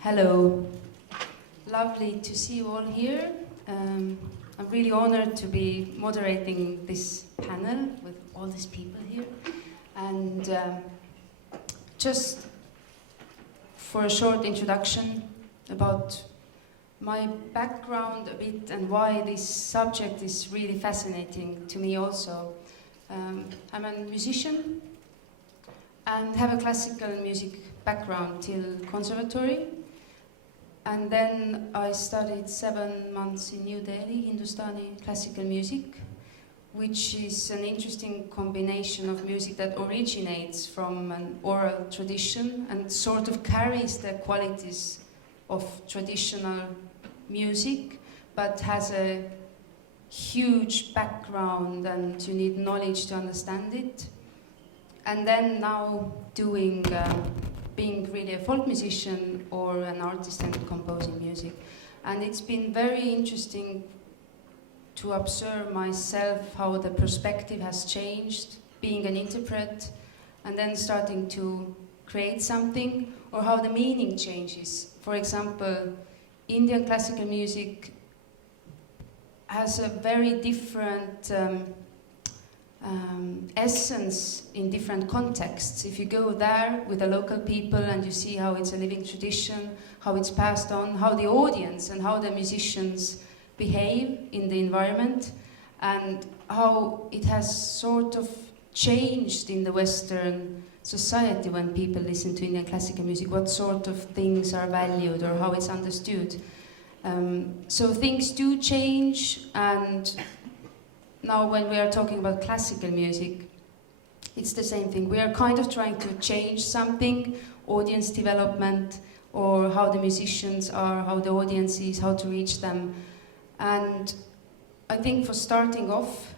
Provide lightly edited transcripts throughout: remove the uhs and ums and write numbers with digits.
Hello. Lovely to see you all here. I'm really honored to be moderating this panel with all these people here. And just for a short introduction about my background a bit and why this subject is really fascinating to me also. I'm a musician and have a classical music background till conservatory. And then I studied 7 months in New Delhi, Hindustani classical music, which is an interesting combination of music that originates from an oral tradition and sort of carries the qualities of traditional music, but has a huge background and you need knowledge to understand it. And then now doing being really a folk musician or an artist and composing music. And it's been very interesting to observe myself how the perspective has changed, being an interpret, and then starting to create something, or how the meaning changes. For example, Indian classical music has a very different essence in different contexts. If you go there with the local people and you see how it's a living tradition, how it's passed on, how the audience and how the musicians behave in the environment, and how it has sort of changed in the Western society when people listen to Indian classical music, what sort of things are valued or how it's understood. So things do change, and now when we are talking about classical music, it's the same thing. We are kind of trying to change something, audience development, or how the musicians are, how the audience is, how to reach them. And I think for starting off,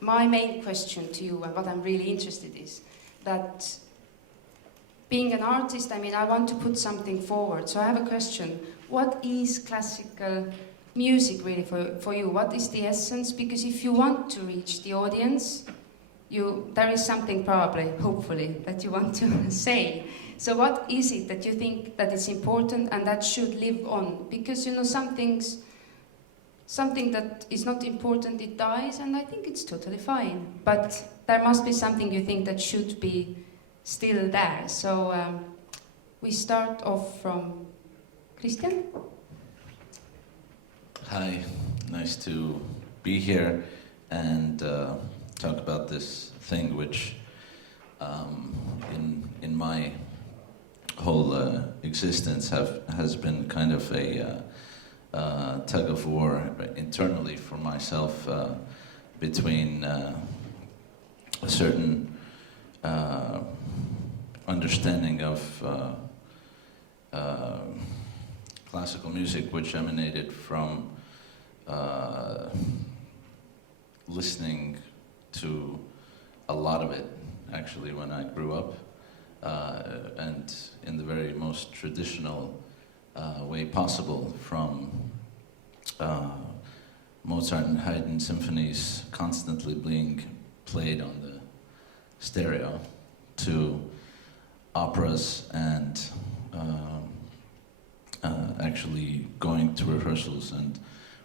my main question to you, and what I'm really interested in, is that being an artist, I mean, I want to put something forward. So I have a question. What is classical music really for you? What is the essence? Because if you want to reach the audience, there is something probably, hopefully, that you want to say. So what is it that you think that is important and that should live on? Because, you know, something that is not important, it dies, and I think it's totally fine. But there must be something you think that should be still there. So we start off from Kristjan. Hi, nice to be here and talk about this thing which in my whole existence has been kind of a tug of war internally for myself between a certain understanding of classical music, which emanated from listening to a lot of it, actually, when I grew up, and in the very most traditional way possible, from Mozart and Haydn symphonies constantly being played on the stereo, to operas and actually going to rehearsals and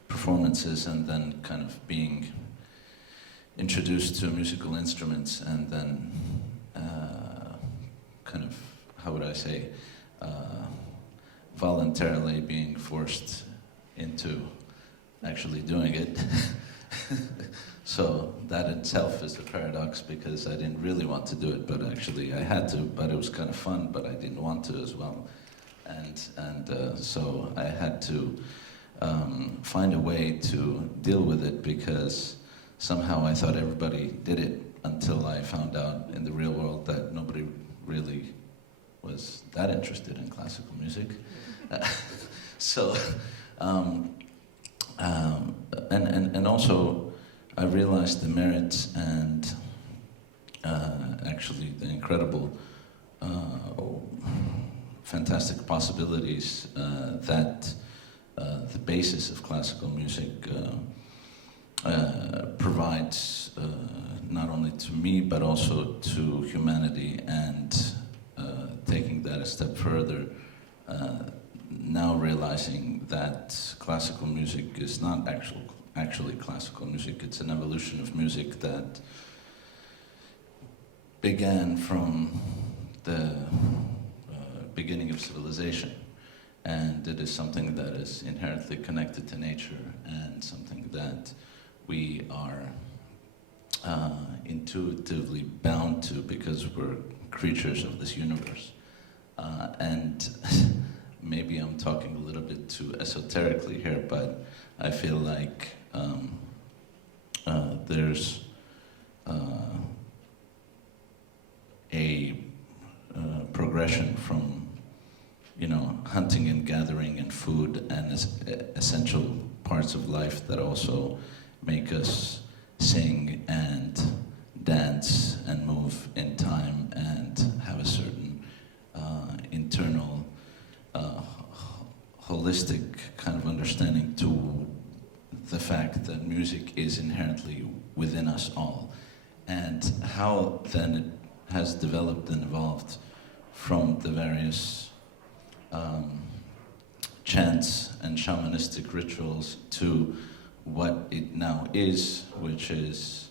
performances, and then kind of being introduced to musical instruments, and then kind of, how would I say, voluntarily being forced into actually doing it. So that itself is a paradox, because I didn't really want to do it, but actually I had to, but it was kind of fun, but I didn't want to as well. And so I had to find a way to deal with it, because somehow I thought everybody did it, until I found out in the real world that nobody really was that interested in classical music. And also I realized the merits and actually the incredible fantastic possibilities that the basis of classical music provides, not only to me but also to humanity and taking that a step further, now realizing that classical music is not actually classical music. It's an evolution of music that began from the beginning of civilization. And it is something that is inherently connected to nature and something that we are intuitively bound to because we're creatures of this universe. And maybe I'm talking a little bit too esoterically here, but I feel like there's a progression from, hunting and gathering and food and essential parts of life that also make us sing and dance and move in time and have a certain internal holistic kind of understanding to the fact that music is inherently within us all, and how then it has developed and evolved from the various chants and shamanistic rituals to what it now is, which is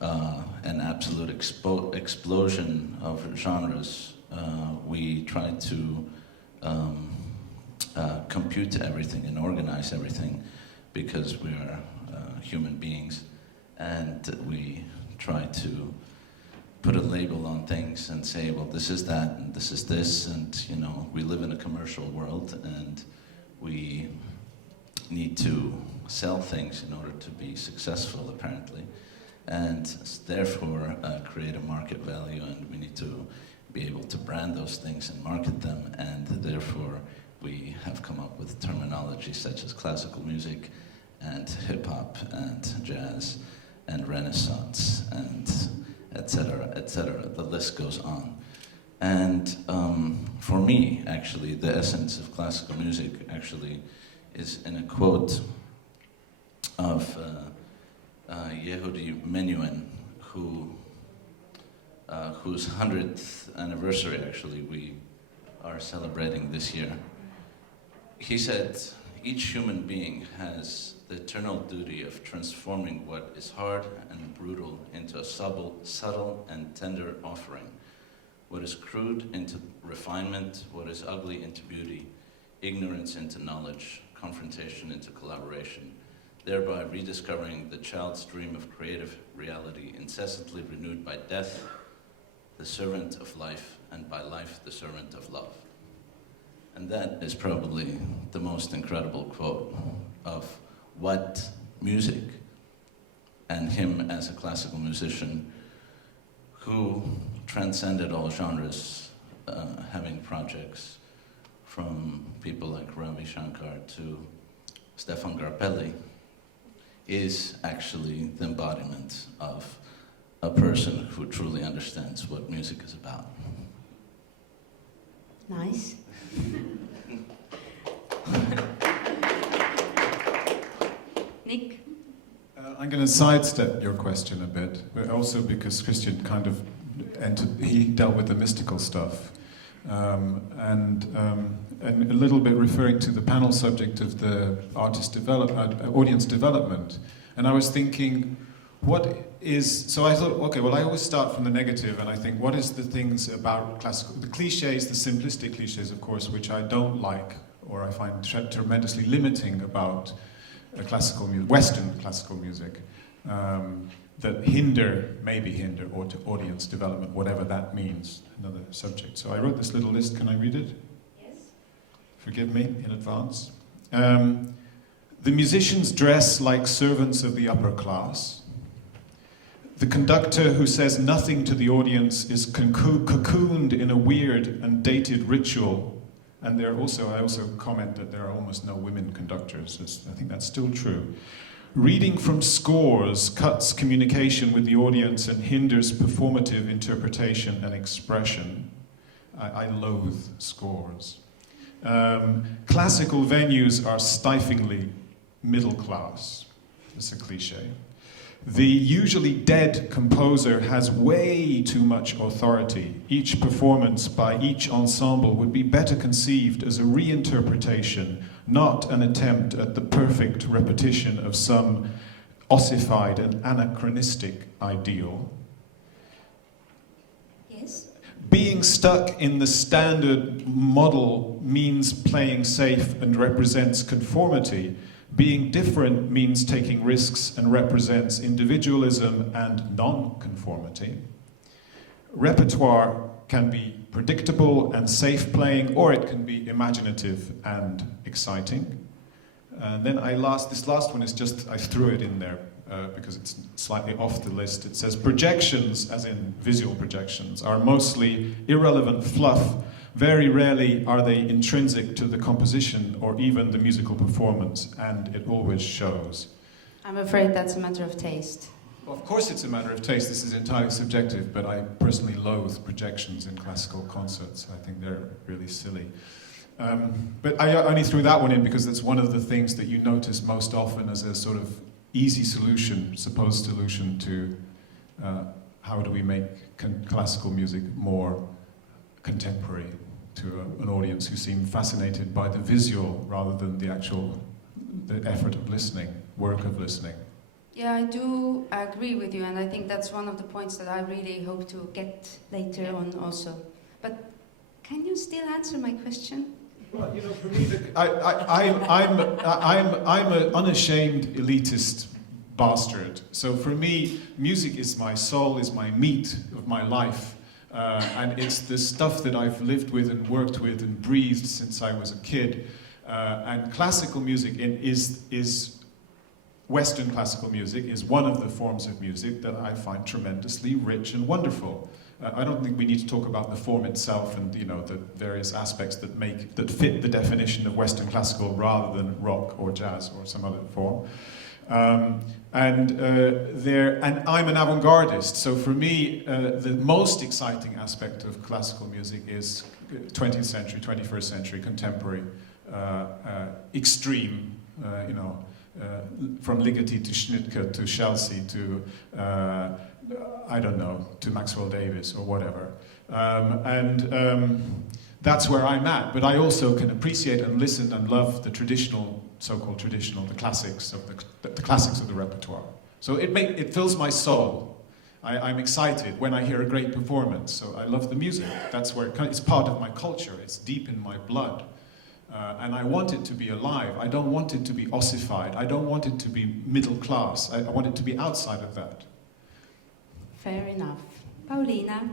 an absolute explosion of genres. We try to compute everything and organize everything because we are human beings, and we try to put a label on things and say, well, this is that and this is this, and we live in a commercial world and we need to sell things in order to be successful, apparently, and therefore create a market value, and we need to be able to brand those things and market them, and therefore we have come up with terminology such as classical music and hip-hop and jazz and Renaissance and etc., etc. The list goes on. And for me, actually, the essence of classical music actually is in a quote of Yehudi Menuhin, whose 100th anniversary, actually, we are celebrating this year. He said, "Each human being has the eternal duty of transforming what is hard and brutal into a subtle and tender offering, what is crude into refinement, what is ugly into beauty, ignorance into knowledge, confrontation into collaboration, thereby rediscovering the child's dream of creative reality incessantly renewed by death, the servant of life, and by life, the servant of love." And that is probably the most incredible quote of what music, and him as a classical musician who transcended all genres, having projects from people like Ravi Shankar to Stefan Grappelli, is actually the embodiment of a person who truly understands what music is about. Nice. Nick? I'm going to sidestep your question a bit, but also because Kristjan kind of he dealt with the mystical stuff, and a little bit referring to the panel subject of the audience development. And I was thinking, so I thought, okay, well, I always start from the negative, and I think, what is the things about classical, the cliches, the simplistic cliches, of course, which I don't like, or I find tremendously limiting about classical music, Western classical music, that maybe hinder audience development, whatever that means, another subject. So I wrote this little list, can I read it? Yes. Forgive me in advance. The musicians dress like servants of the upper class. The conductor who says nothing to the audience is cocooned in a weird and dated ritual. And I also comment that there are almost no women conductors. I think that's still true. Reading from scores cuts communication with the audience and hinders performative interpretation and expression. I loathe scores. Classical venues are stiflingly middle class. It's a cliche. The usually dead composer has way too much authority. Each performance by each ensemble would be better conceived as a reinterpretation, not an attempt at the perfect repetition of some ossified and anachronistic ideal. Yes? Being stuck in the standard model means playing safe and represents conformity. Being different means taking risks and represents individualism and non-conformity. Repertoire can be predictable and safe playing, or it can be imaginative and exciting. And then this last one is just, I threw it in there because it's slightly off the list. It says, projections, as in visual projections, are mostly irrelevant fluff. Very rarely are they intrinsic to the composition or even the musical performance, and it always shows. I'm afraid that's a matter of taste. Well, of course it's a matter of taste. This is entirely subjective, but I personally loathe projections in classical concerts. I think they're really silly. But I only threw that one in because it's one of the things that you notice most often as a sort of easy solution, supposed solution to how do we make classical music more contemporary to an audience who seem fascinated by the visual rather than the effort of listening, work of listening. Yeah, I do agree with you, and I think that's one of the points that I really hope to get later on also. But can you still answer my question? Well, you know, for me, I'm an unashamed elitist bastard. So for me, music is my soul, is my meat of my life. And it's the stuff that I've lived with and worked with and breathed since I was a kid. And classical music is Western classical music is one of the forms of music that I find tremendously rich and wonderful. I don't think we need to talk about the form itself and, you know, the various aspects that fit the definition of Western classical rather than rock or jazz or some other form. And I'm an avant-gardist, so for me, the most exciting aspect of classical music is 20th century, 21st century, contemporary, extreme, from Ligeti to Schnittke to Chelsea to, I don't know, to Maxwell Davis or whatever. That's where I'm at, but I also can appreciate and listen and love the traditional, so-called traditional, the classics of the repertoire. So it fills my soul. I'm excited when I hear a great performance. So I love the music. That's where it's part of my culture. It's deep in my blood, and I want it to be alive. I don't want it to be ossified. I don't want it to be middle class. I want it to be outside of that. Fair enough. Paulina.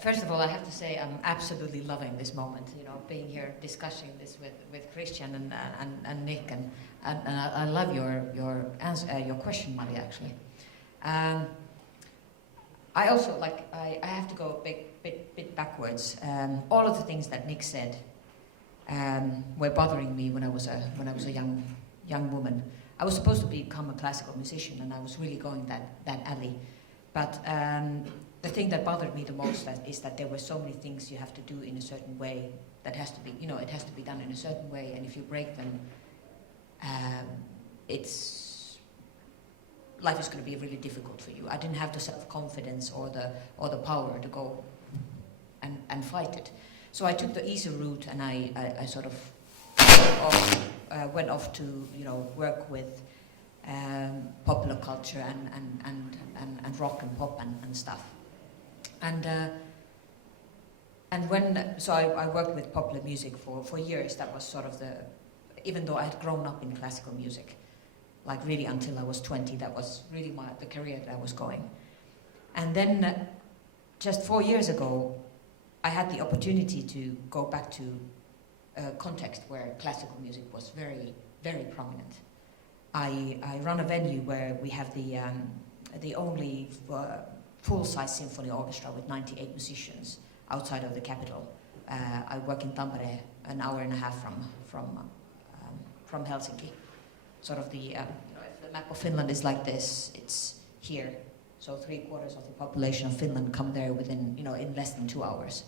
First of all, I have to say I'm absolutely loving this moment. You know, being here discussing this with Kristjan and Nick, and I love your answer, your question, Maria. Actually, I also I have to go a bit backwards. All of the things that Nick said were bothering me when I was a young woman. I was supposed to become a classical musician, and I was really going that alley, but. The thing that bothered me the most is that there were so many things you have to do in a certain way that has to be, it has to be done in a certain way, and if you break them, life is going to be really difficult for you. I didn't have the self-confidence or the power to go and fight it. So I took the easy route, and I sort of went off to work with popular culture and rock and pop and stuff. So I worked with popular music for years. That was sort of even though I had grown up in classical music, like really until I was 20, that was really the career that I was going. And then just 4 years ago, I had the opportunity to go back to a context where classical music was very, very prominent. I run a venue where we have the only full-size symphony orchestra with 98 musicians outside of the capital. I work in Tampere, an hour and a half from Helsinki. Sort of if the map of Finland is like this, it's here. So 3/4 of the population of Finland come there within, in less than 2 hours.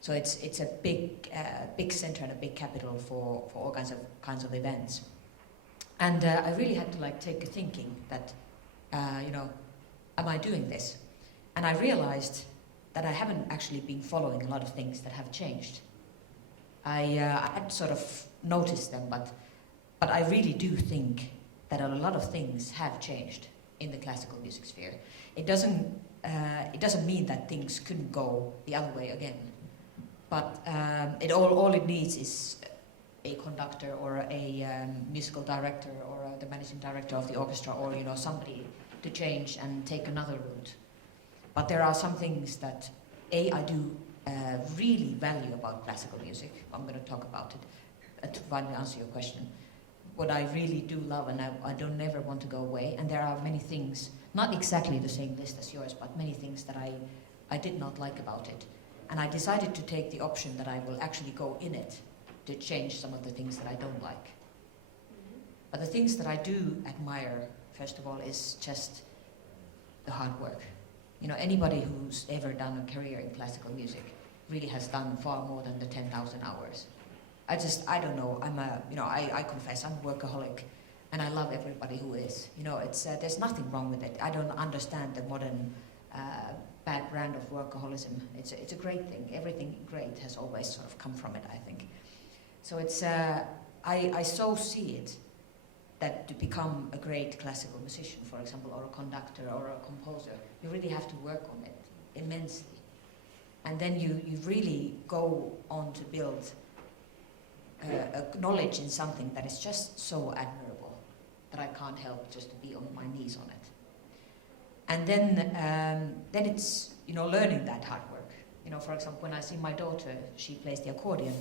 So it's a big center and a big capital for all kinds of events. And I really had to take a thinking that am I doing this? And I realized that I haven't actually been following a lot of things that have changed. I had sort of noticed them, but I really do think that a lot of things have changed in the classical music sphere. It doesn't mean that things couldn't go the other way again, but all it needs is a conductor or a musical director or the managing director of the orchestra, or somebody to change and take another route. But there are some things that I do really value about classical music. I'm going to talk about it to finally answer your question. What I really do love, and I don't never want to go away, and there are many things, not exactly the same list as yours, but many things that I did not like about it. And I decided to take the option that I will actually go in it to change some of the things that I don't like. But the things that I do admire, first of all, is just the hard work. Anybody who's ever done a career in classical music really has done far more than the 10,000 hours. I don't know, I confess, I'm a workaholic, and I love everybody who is. There's nothing wrong with it. I don't understand the modern bad brand of workaholism. It's a great thing. Everything great has always sort of come from it, I think. So I so see it, that to become a great classical musician, for example, or a conductor or a composer, you really have to work on it immensely. And then you really go on to build a knowledge in something that is just so admirable that I can't help just to be on my knees on it. And then it's learning that hard work. For example, when I see my daughter, she plays the accordion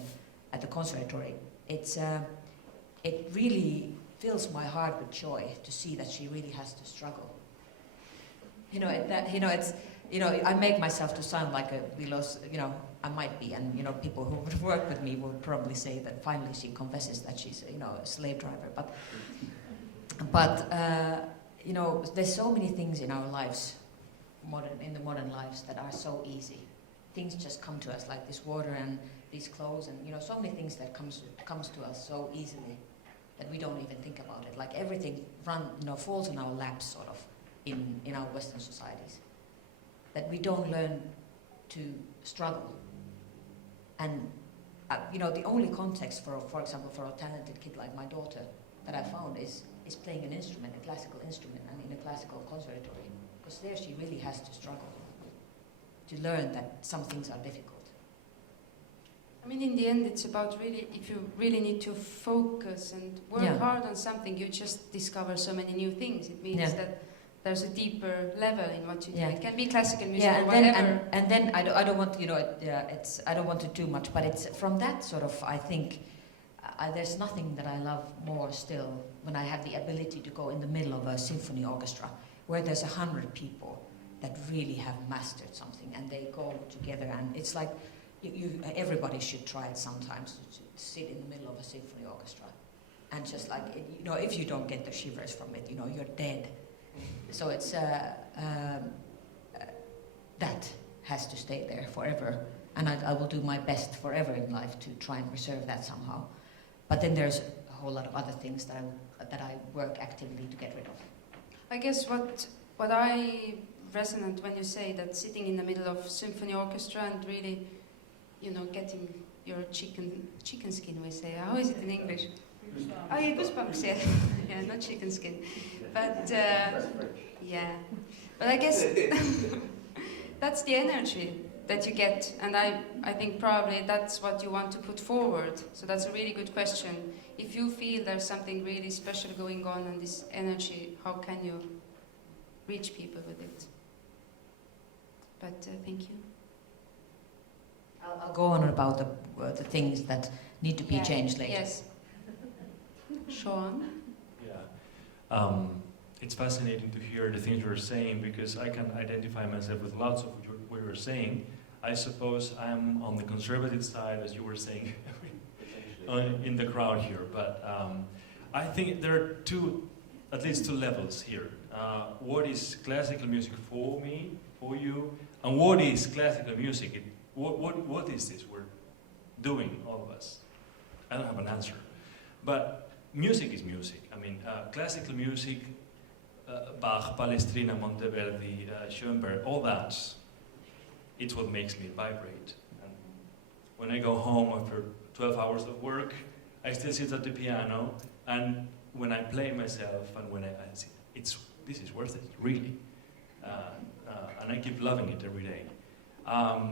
at the conservatory. It really fills my heart with joy to see that she really has to struggle. I make myself to sound like I might be, and people who would work with me would probably say that finally she confesses that she's a slave driver. But there's so many things in our lives, in the modern lives, that are so easy. Things just come to us, like this water and these clothes, and so many things that comes to us so easily that we don't even think about it. Like everything falls in our laps, sort of, in our Western societies. That we don't learn to struggle. And the only context for example, for a talented kid like my daughter that I found is playing an instrument, a classical instrument, and in a classical conservatory. Because there she really has to struggle to learn that some things are difficult. In the end, it's about really, if you really need to focus and work hard on something, you just discover so many new things. It means that there's a deeper level in what you do. It can be classical music or whatever. And then I don't want I don't want to do much, but it's from that sort of, I think, there's nothing that I love more still when I have the ability to go in the middle of a symphony orchestra where there's 100 people that really have mastered something, and they go together, and it's like everybody should try it sometimes, to sit in the middle of a symphony orchestra, and just like if you don't get the shivers from it, you're dead. So it's that has to stay there forever, and I will do my best forever in life to try and preserve that somehow. But then there's a whole lot of other things that I work actively to get rid of. I guess what I resonate when you say that sitting in the middle of symphony orchestra and really, getting your chicken skin, we say. How is it in English? Oh, yeah, goosebumps, yeah. Yeah, not chicken skin. But, But I guess that's the energy that you get, and I think probably that's what you want to put forward. So that's a really good question. If you feel there's something really special going on and this energy, how can you reach people with it? But thank you. I'll go on about the things that need to be changed later. Yes. Xoán? Yeah. It's fascinating to hear the things you're saying, because I can identify myself with lots of what you're saying. I suppose I'm on the conservative side, as you were saying, in the crowd here. But I think there are at least two levels here. What is classical music for me, for you, and what is classical music? What is this we're doing, all of us? I don't have an answer. But music is music. Classical music Bach, Palestrina, Monteverdi, Schoenberg, all that, it's what makes me vibrate. And when I go home after 12 hours of work, I still sit at the piano, and when I play myself, and when I see, this is worth it, really. And I keep loving it every day.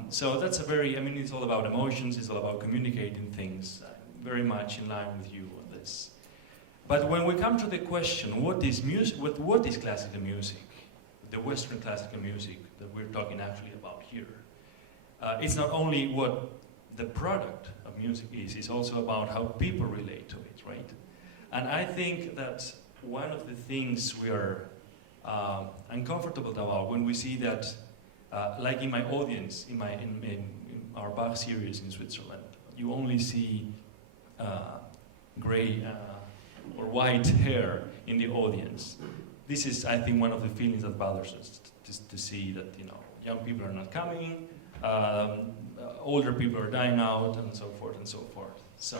So that's it's all about emotions, it's all about communicating things, very much in line with you on this. But when we come to the question, what is music? What is classical music? The Western classical music that we're talking actually about here. It's not only what the product of music is, it's also about how people relate to it, right? And I think that one of the things we are uncomfortable about when we see that, like in my audience, in our Bach series in Switzerland, you only see gray or white hair in the audience. This is, I think, one of the feelings that bothers us, to see that young people are not coming, older people are dying out, and so forth and so forth. So,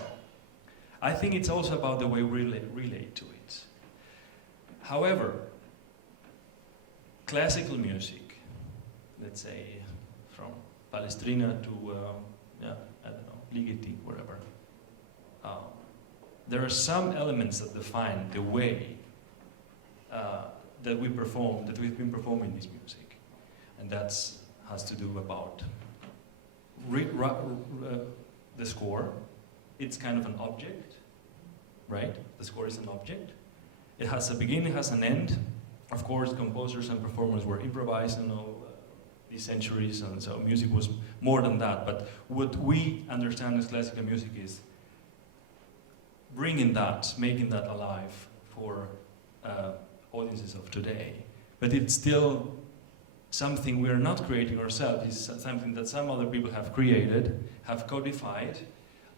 I think it's also about the way we relate to it. However, classical music, let's say from Palestrina to I don't know, Ligeti, wherever. There are some elements that define the way that we perform, that we've been performing this music, and that has to do about the score. It's kind of an object, right? The score is an object. It has a beginning, it has an end. Of course, composers and performers were improvising all these centuries, and so music was more than that. But what we understand as classical music is bringing that, making that alive for audiences of today. But it's still something we are not creating ourselves. It's something that some other people have created, have codified,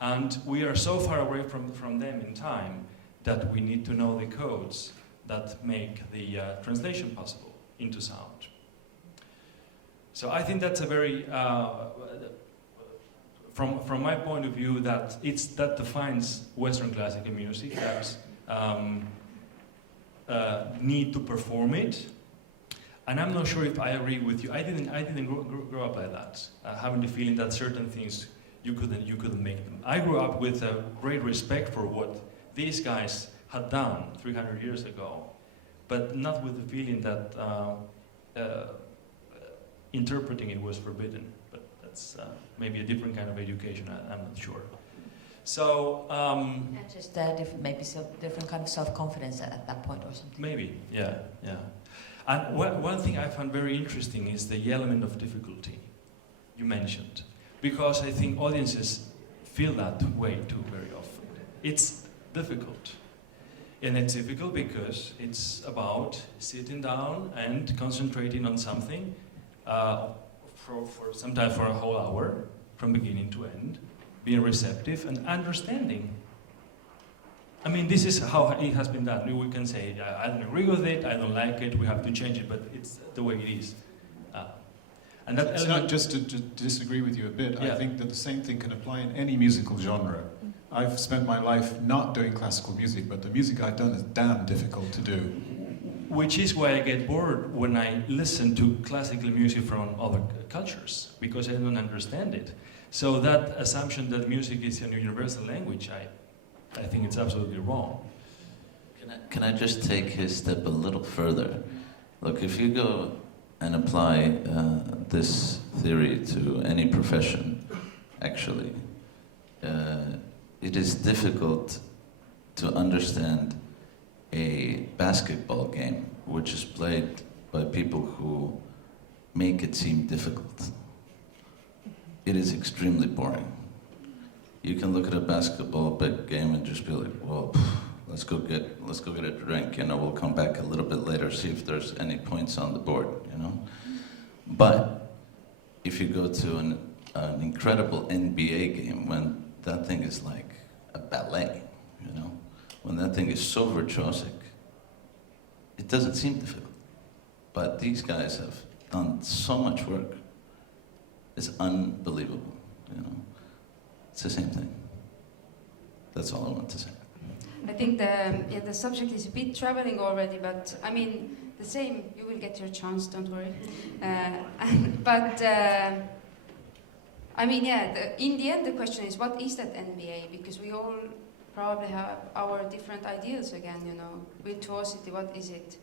and we are so far away from them in time that we need to know the codes that make the translation possible into sound. So I think that's a very, from my point of view, that defines Western classical music, that need to perform it. And I'm not sure if I agree with you. I didn't grow up like that, having the feeling that certain things you couldn't make them. I grew up with a great respect for what these guys had done 300 years ago, but not with the feeling that interpreting it was forbidden. But that's maybe a different kind of education. I'm not sure. So and just different kind of self-confidence at that point or something. Maybe, yeah. And one thing I found very interesting is the element of difficulty you mentioned, because I think audiences feel that way too very often. It's difficult. And it's difficult because it's about sitting down and concentrating on something sometimes for a whole hour, from beginning to end, being receptive and understanding. I mean, this is how it has been done. We can say, I don't agree with it, I don't like it, we have to change it, but it's the way it is. And that it's not just to disagree with you a bit. Yeah. I think that the same thing can apply in any musical genre. I've spent my life not doing classical music, but the music I've done is damn difficult to do. Which is why I get bored when I listen to classical music from other cultures, because I don't understand it. So that assumption that music is a universal language, I think it's absolutely wrong. Can I just take his step a little further? Look, if you go and apply this theory to any profession, actually, it is difficult to understand a basketball game which is played by people who make it seem difficult. It is extremely boring. You can look at a basketball game and just be like, well, let's go get a drink, we'll come back a little bit later, see if there's any points on the board, But if you go to an incredible NBA game, when that thing is like a ballet, when that thing is so virtuosic, it doesn't seem difficult. But these guys have done so much work. It's unbelievable, It's the same thing. That's all I want to say. I think the subject is a bit traveling already, but I mean, the same. You will get your chance, don't worry. But I mean, yeah. In the end, the question is, what is that NBA? Because we all probably have our different ideals again. You know, virtuosity. What is it?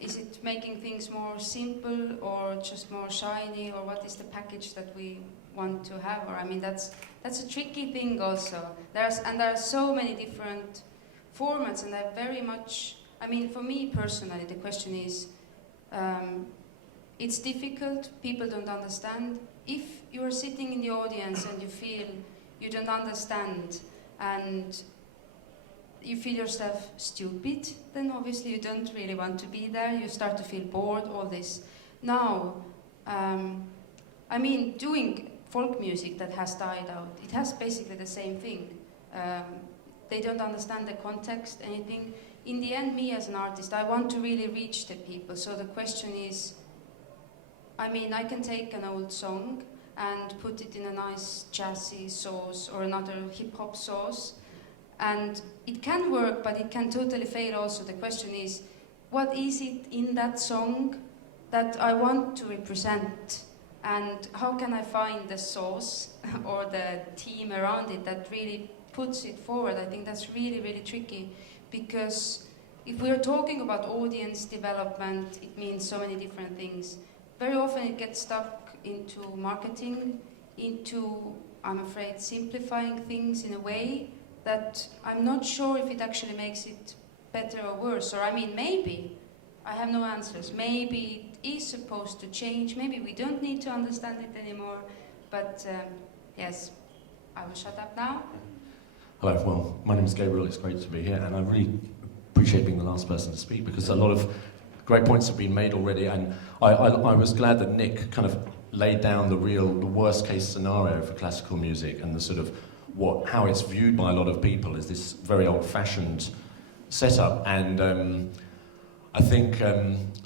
Is it making things more simple or just more shiny, or what is the package that we want to have? Or I mean, that's a tricky thing also. There are so many different formats, and they're very much. I mean, for me personally, the question is, it's difficult. People don't understand. If you're sitting in the audience and you feel you don't understand and you feel yourself stupid, then obviously you don't really want to be there. You start to feel bored, all this. Now, I mean, doing folk music that has died out, it has basically the same thing. They don't understand the context, anything. In the end, me as an artist, I want to really reach the people. So the question is, I mean, I can take an old song and put it in a nice jazzy sauce or another hip-hop sauce, and it can work, but it can totally fail also. The question is, what is it in that song that I want to represent? And how can I find the sauce or the team around it that really puts it forward? I think that's really, really tricky, because if we're talking about audience development, it means so many different things. Very often it gets stuck into marketing, into, I'm afraid, simplifying things in a way that I'm not sure if it actually makes it better or worse. Or I mean, maybe, I have no answers. Maybe it is supposed to change. Maybe we don't need to understand it anymore. But yes, I will shut up now. Hello, well, my name is Gabriel. It's great to be here, and I really appreciate being the last person to speak, because a lot of great points have been made already, and I was glad that Nick kind of laid down the worst case scenario for classical music, and the sort of how it's viewed by a lot of people as this very old-fashioned setup. And I think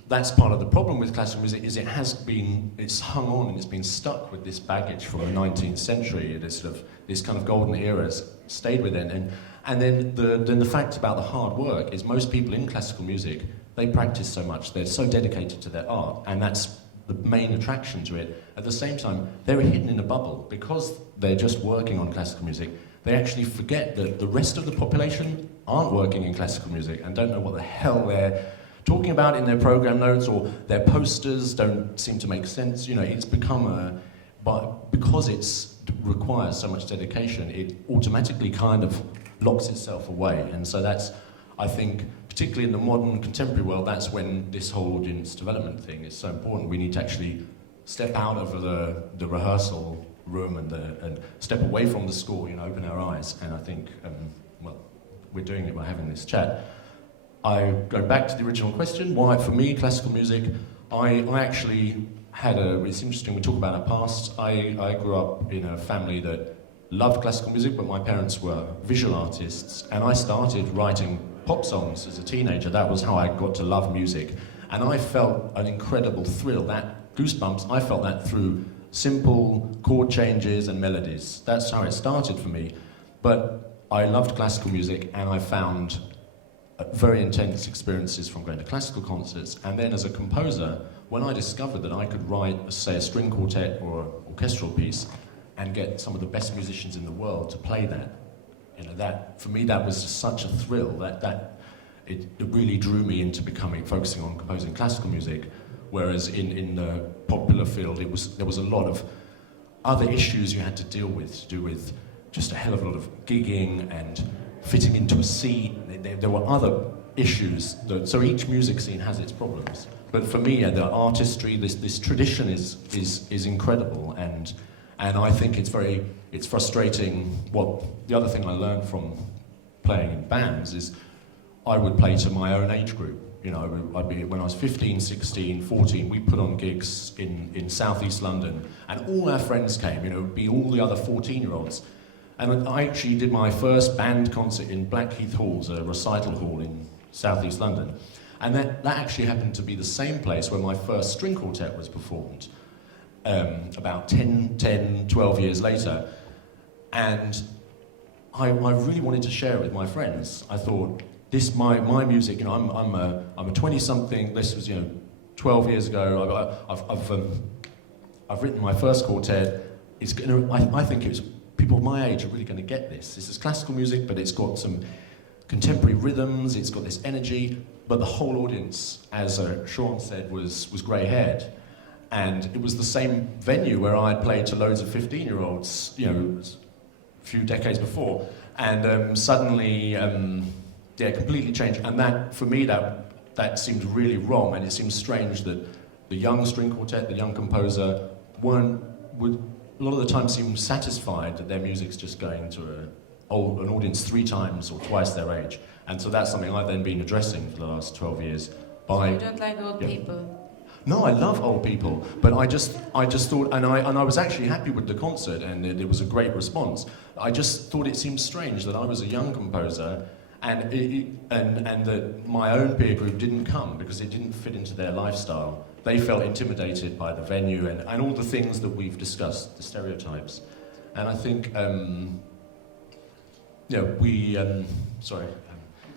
that's part of the problem with classical music, is it's hung on and it's been stuck with this baggage from the 19th century. This kind of golden era has stayed with it. And then the fact about the hard work is, most people in classical music, they practice so much, they're so dedicated to their art, and that's the main attraction to it. At the same time, they're hidden in a bubble. Because they're just working on classical music, they actually forget that the rest of the population aren't working in classical music and don't know what the hell they're talking about in their program notes, or their posters don't seem to make sense. You know, it's become but because it requires so much dedication, it automatically kind of locks itself away. And so that's, I think, particularly in the modern contemporary world, that's when this whole audience development thing is so important. We need to actually step out of the rehearsal room and step away from the score, open our eyes. And I think, we're doing it by having this chat. I go back to the original question, why, for me, classical music, I actually it's interesting, we talk about our past. I grew up in a family that loved classical music, but my parents were visual artists, and I started writing pop songs as a teenager. That was how I got to love music. And I felt an incredible thrill, that goosebumps, I felt that through simple chord changes and melodies. That's how it started for me. But I loved classical music, and I found very intense experiences from going to classical concerts. And then as a composer, when I discovered that I could write, say, a string quartet or an orchestral piece and get some of the best musicians in the world to play that, that for me, that was just such a thrill that it really drew me into focusing on composing classical music. Whereas in the popular field, there was a lot of other issues you had to deal with, to do with just a hell of a lot of gigging and fitting into a scene. There were other issues. So each music scene has its problems. But for me, the artistry, this tradition is incredible, and I think it's frustrating. The other thing I learned from playing in bands is I would play to my own age group. When I was 15, 16, 14, we put on gigs in southeast London, and all our friends came. It would be all the other 14-year-olds. And I actually did my first band concert in Blackheath Halls, a recital hall in southeast London. And that actually happened to be the same place where my first string quartet was performed, about 12 years later. And I really wanted to share it with my friends. I thought, this my music. You know, I'm a 20-something. This was 12 years ago. I've written my first quartet. It's I think it was people my age are really going to get this. This is classical music, but it's got some contemporary rhythms. It's got this energy. But the whole audience, as Xoán said, was grey-haired. And it was the same venue where I had played to loads of 15-year-olds, a few decades before. And suddenly, completely changed. And that, for me, that seemed really wrong. And it seemed strange that the young string quartet, the young composer, would a lot of the time seem satisfied that their music's just going to an audience 3 times or twice their age. And so that's something I've then been addressing for the last 12 years. So you don't like old people? No, I love old people, but I just thought, and I was actually happy with the concert, and it was a great response. I just thought it seemed strange that I was a young composer, and that my own peer group didn't come because it didn't fit into their lifestyle. They felt intimidated by the venue and all the things that we've discussed, the stereotypes. And I think,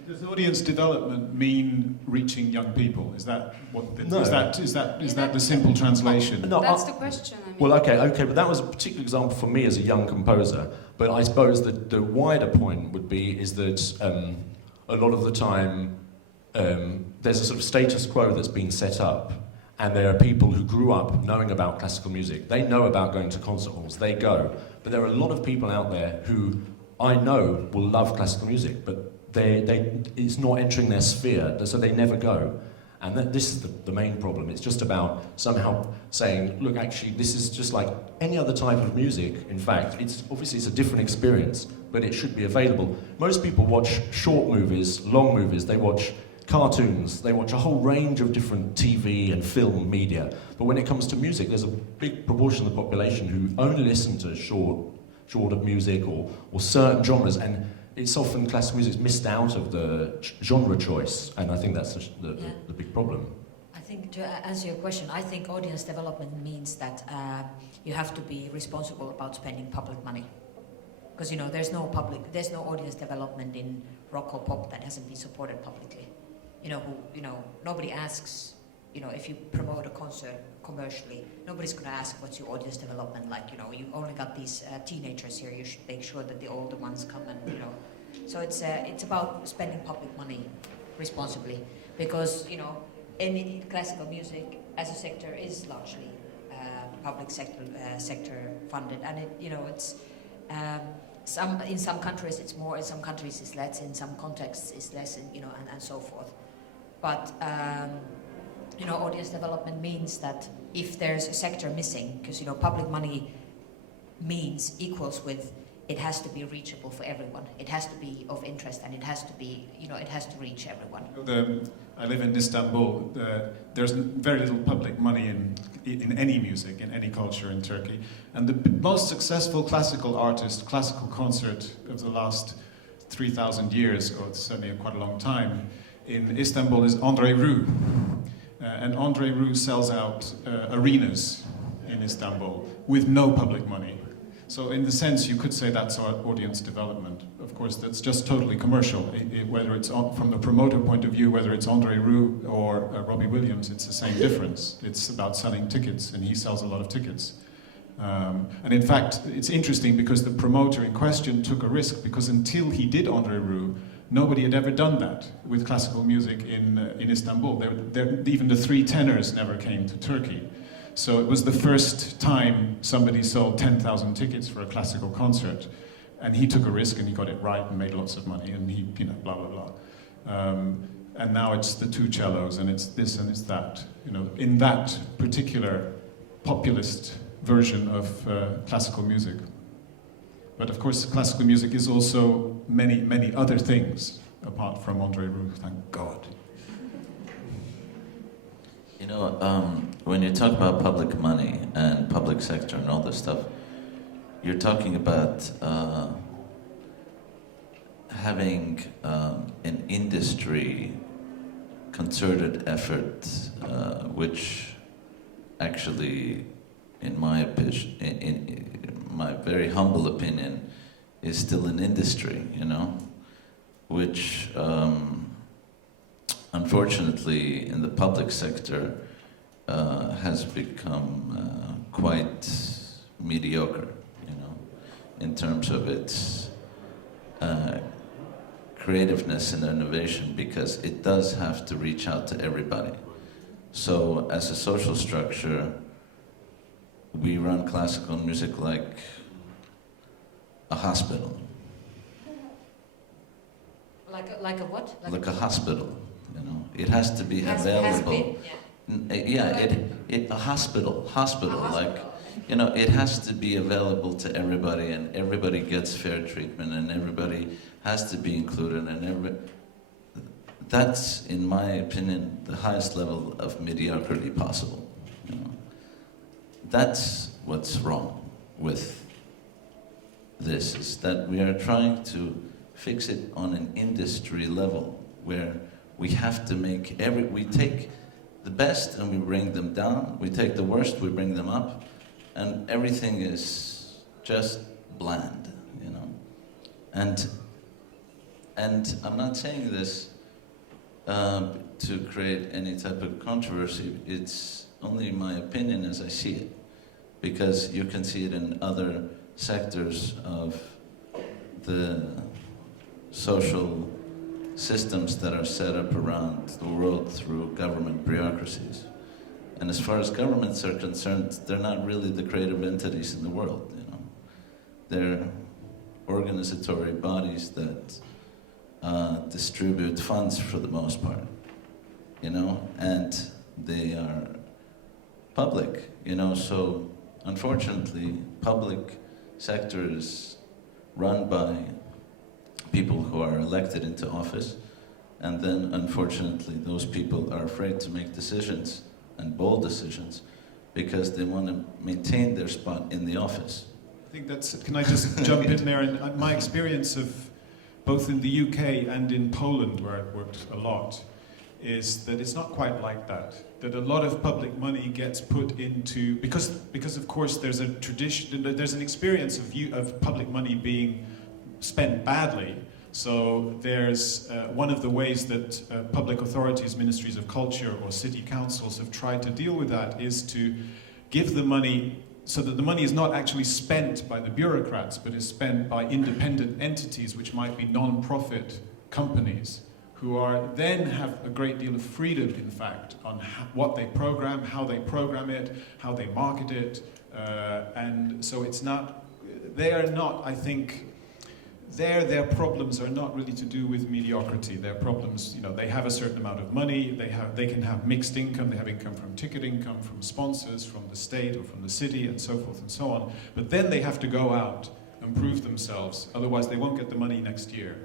Does audience development mean reaching young people? Is that what? No. Is that the simple translation? No, That's the question. I mean. Well, okay, but that was a particular example for me as a young composer. But I suppose that the wider point would be is that a lot of the time there's a sort of status quo that's been set up, and there are people who grew up knowing about classical music. They know about going to concert halls. They go, but there are a lot of people out there who I know will love classical music, but it's not entering their sphere, so they never go. And this is the main problem. It's just about somehow saying, look, actually, this is just like any other type of music. In fact, it's a different experience, but it should be available. Most people watch short movies, long movies, they watch cartoons, they watch a whole range of different TV and film media. But when it comes to music, there's a big proportion of the population who only listen to short of music or certain genres, and it's often classical music's missed out of the genre choice, and I think that's the big problem. I think to answer your question, I think audience development means that you have to be responsible about spending public money, because there's no audience development in rock or pop that hasn't been supported publicly. Nobody asks. If you promote a concert commercially, nobody's going to ask what's your audience development like. You only got these teenagers here. You should make sure that the older ones come and So it's about spending public money responsibly, because any classical music as a sector is largely public sector funded, and it's in some countries it's more, in some countries it's less, in some contexts it's less, and so forth. But audience development means that if there's a sector missing, because public money equals with, it has to be reachable for everyone. It has to be of interest, and it has to be, it has to reach everyone. I live in Istanbul. There's very little public money in any music, in any culture in Turkey. And the most successful classical artist, classical concert of the last 3,000 years, or certainly quite a long time, in Istanbul is André Rieu. And André Rieu sells out arenas in Istanbul with no public money. So in the sense, you could say that's our audience development. Of course, that's just totally commercial. Whether it's from the promoter point of view, whether it's André Rieu or Robbie Williams, it's the same difference. It's about selling tickets, and he sells a lot of tickets. And in fact, it's interesting because the promoter in question took a risk, because until he did André Rieu, nobody had ever done that with classical music in Istanbul. Even the 3 tenors never came to Turkey. So it was the first time somebody sold 10,000 tickets for a classical concert. And he took a risk, and he got it right and made lots of money, and he, blah, blah, blah. And now it's the 2 cellos, and it's this and it's that. In that particular populist version of classical music. But of course, classical music is also many, many other things apart from André Rieu, thank God. When you talk about public money and public sector and all this stuff, you're talking about having an industry concerted effort, which actually, in my very humble opinion, is still an industry, which unfortunately in the public sector has become quite mediocre, you know, in terms of its creativeness and innovation, because it does have to reach out to everybody. So as a social structure, we run classical music like a hospital. Like a what? Like a hospital, you know. It has to be available. A hospital, like, you know, it has to be available to everybody, and everybody gets fair treatment, and everybody has to be included, and that's, in my opinion, the highest level of mediocrity possible. You know? That's what's wrong with this, is that we are trying to fix it on an industry level, where we have to make we take the best and we bring them down, we take the worst, we bring them up, and everything is just bland, you know. And I'm not saying this to create any type of controversy. It's only my opinion as I see it, because you can see it in other sectors of the social systems that are set up around the world through government bureaucracies. And as far as governments are concerned, they're not really the creative entities in the world, you know. They're organizatory bodies that distribute funds for the most part, you know, and they are public, you know, so unfortunately, public sector is run by people who are elected into office, and then unfortunately those people are afraid to make decisions, and bold decisions, because they want to maintain their spot in the office. I think that's, can I just jump in there? And my experience of both in the UK and in Poland, where I've worked a lot, is that it's not quite like that. That a lot of public money gets put into, because of course there's a tradition, there's an experience of public money being spent badly. So there's one of the ways that public authorities, ministries of culture or city councils have tried to deal with that is to give the money so that the money is not actually spent by the bureaucrats, but is spent by independent entities, which might be non-profit companies, who are then have a great deal of freedom, in fact, on what they program, how they program it, how they market it, and so it's not, they are not, I think, their problems are not really to do with mediocrity. Their problems, you know, they have a certain amount of money, they can have mixed income, they have income from ticket income, from sponsors, from the state or from the city, and so forth and so on. But then they have to go out and prove themselves, otherwise they won't get the money next year.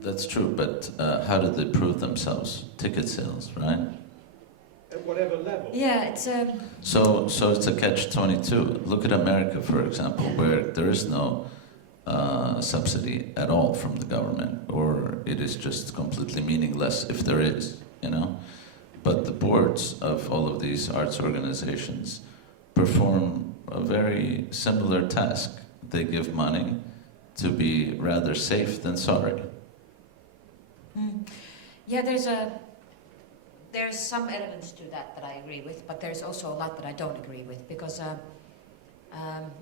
That's true, but how do they prove themselves? Ticket sales, right? At whatever level. Yeah, it's So it's a catch-22. Look at America, for example, where there is no subsidy at all from the government, or it is just completely meaningless if there is, you know. But the boards of all of these arts organizations perform a very similar task. They give money to be rather safe than sorry. Yeah, there's some elements to that I agree with, but there's also a lot that I don't agree with, because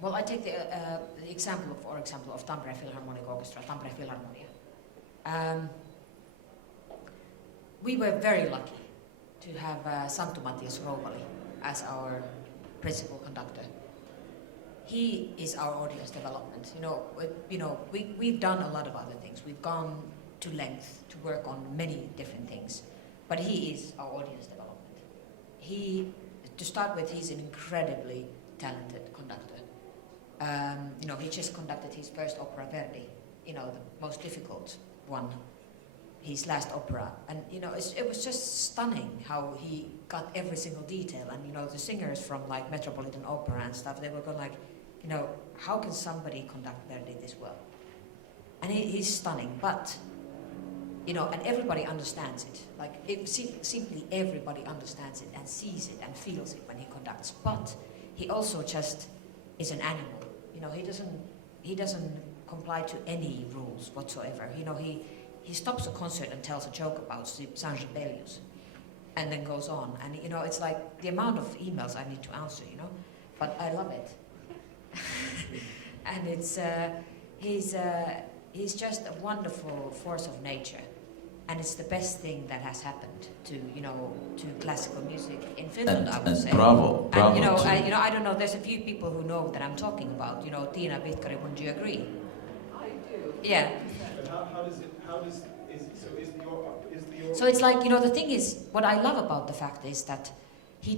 well, I take the example, for example, of Tampere Philharmonic Orchestra, Tampere Philharmonia. We were very lucky to have Santtu Matias Rouvali as our principal conductor. He is our audience development. We've done a lot of other things. We've gone to length to work on many different things, but he is our audience development. To start with, he's an incredibly talented conductor. He just conducted his first opera, Verdi, the most difficult one, his last opera. And, it was just stunning how he got every single detail. And, the singers from, like, Metropolitan Opera and stuff, they were going like, how can somebody conduct Verdi this well? And he's stunning, but, and everybody understands it. Like, simply everybody understands it and sees it and feels it when he conducts. But he also just is an animal. He doesn't comply to any rules whatsoever. he stops a concert and tells a joke about Saint Rebellius, and then goes on. And you know, it's like the amount of emails I need to answer, you know, but I love it. And it's he's just a wonderful force of nature, and it's the best thing that has happened to to classical music in Finland. I would say. Bravo. And to- I don't know. There's a few people who know that I'm talking about. You know, Tiina Pitkari. Would you agree? I do. Yeah. But how does it? How does is the So it's like, you know, the thing is, what I love about the fact is that he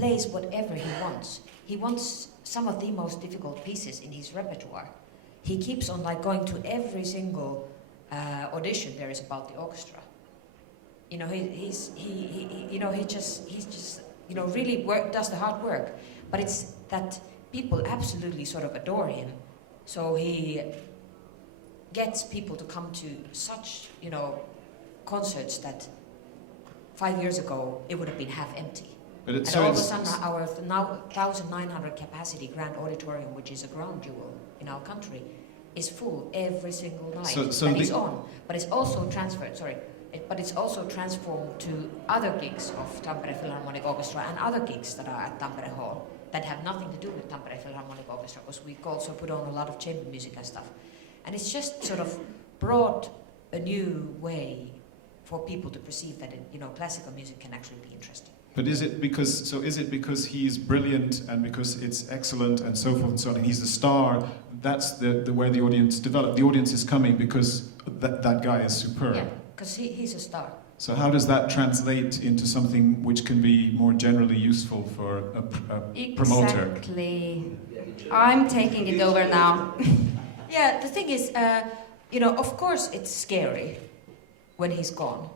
plays whatever he wants. He wants some of the most difficult pieces in his repertoire. He keeps on like going to every single audition there is about the orchestra. You know, he just really does the hard work. But it's that people absolutely sort of adore him. So he gets people to come to such, concerts that 5 years ago it would have been half empty. But And all of a sudden our now 1,900 capacity Grand Auditorium, which is a crown jewel in our country, is full every single night. So and it's on. But it's also transformed to other gigs of Tampere Philharmonic Orchestra and other gigs that are at Tampere Hall that have nothing to do with Tampere Philharmonic Orchestra, because we also put on a lot of chamber music and stuff. And it's just sort of brought a new way for people to perceive that classical music can actually be interesting. But is it because he's brilliant and because it's excellent and so forth and so on, and he's the star, that's the way the audience developed? The audience is coming because that guy is superb. Yeah, because he's a star. So how does that translate into something which can be more generally useful for a promoter? Exactly. I'm taking it over now. Yeah, the thing is, of course it's scary when he's gone.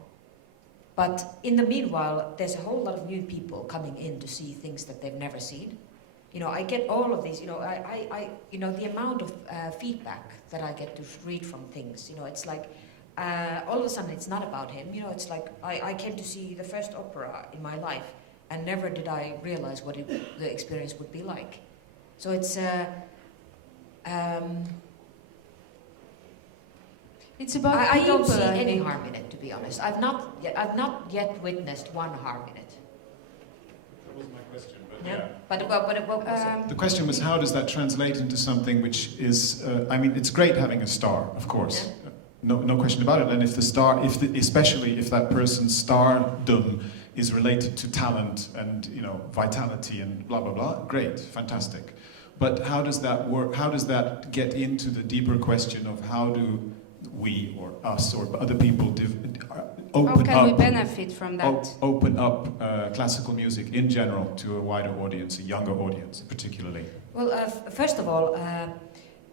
But in the meanwhile, there's a whole lot of new people coming in to see things that they've never seen. I get all of these, the amount of feedback that I get to read from things, it's like, all of a sudden it's not about him, it's like, I came to see the first opera in my life, and never did I realize what the experience would be like. So it's, It's about I don't people, see I any think. harm in it, to be honest. I've not yet witnessed one harm in it. That wasn't my question, but Yeah. But what was it? The question was, how does that translate into something which is, it's great having a star, of course. Yeah. No question about it. And if the star, especially if that person's stardom is related to talent and, vitality and blah, blah, blah, great, fantastic. But how does that work? How does that get into the deeper question of how do we or us or other people How can we benefit from that? open up classical music in general to a wider audience, a younger audience particularly? Well, first of all,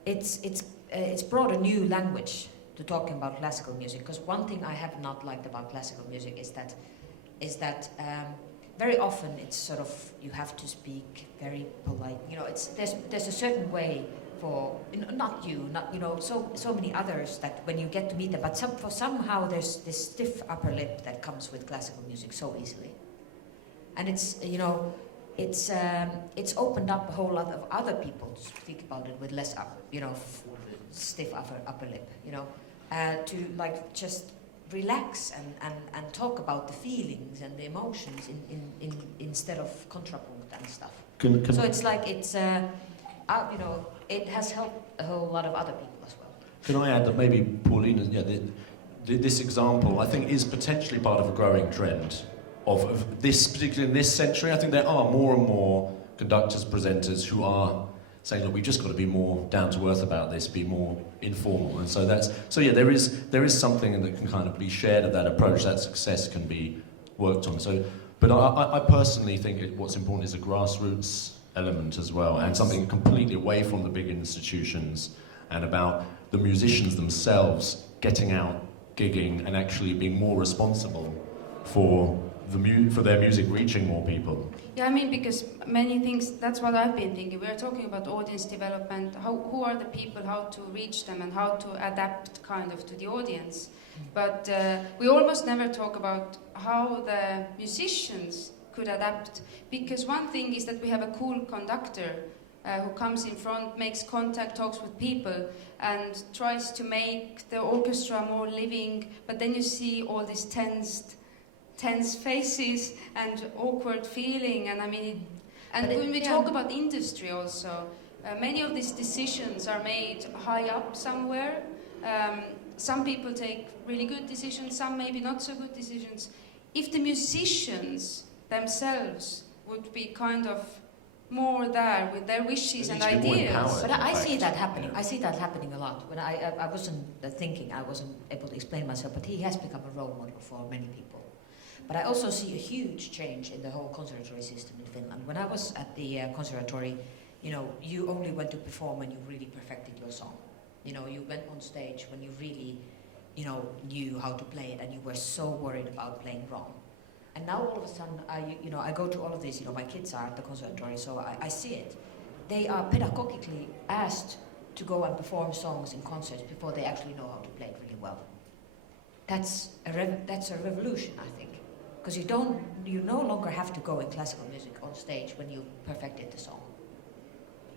it's brought a new language to talking about classical music. Because one thing I have not liked about classical music is that very often it's sort of, you have to speak very polite. There's a certain way for so many others that when you get to meet them, but somehow there's this stiff upper lip that comes with classical music so easily, and it's opened up a whole lot of other people to speak about it with less stiff upper lip, to like just relax and talk about the feelings and the emotions in instead of contrapunct and stuff. So it's like it has helped a whole lot of other people as well. Can I add that maybe Paulina, this example, I think, is potentially part of a growing trend of this, particularly in this century. I think there are more and more conductors, presenters who are saying, look, we've just got to be more down to earth about this, be more informal. And so there is something that can kind of be shared of that approach. That success can be worked on. So, but I personally think what's important is a grassroots element as well, and something completely away from the big institutions, and about the musicians themselves getting out, gigging, and actually being more responsible for their music reaching more people. Yeah, because many things, that's what I've been thinking. We're talking about audience development, who are the people, how to reach them, and how to adapt kind of to the audience. But we almost never talk about how the musicians could adapt, because one thing is that we have a cool conductor who comes in front, makes contact, talks with people, and tries to make the orchestra more living. But then you see all these tense faces and awkward feeling, and I mean, when we talk about industry also, many of these decisions are made high up somewhere. Some people take really good decisions, some maybe not so good decisions. If the musicians themselves would be kind of more there with their wishes and ideas. But I see that happening. I see that happening a lot. When I wasn't thinking, I wasn't able to explain myself, but he has become a role model for many people. But I also see a huge change in the whole conservatory system in Finland. When I was at the conservatory, you know, you only went to perform when you really perfected your song. You know, you went on stage when you really, you know, knew how to play it, and you were so worried about playing wrong. And now all of a sudden, I go to all of this. You know, my kids are at the conservatory, so I see it. They are pedagogically asked to go and perform songs in concerts before they actually know how to play it really well. That's a revolution, I think, because you no longer have to go in classical music on stage when you perfected the song.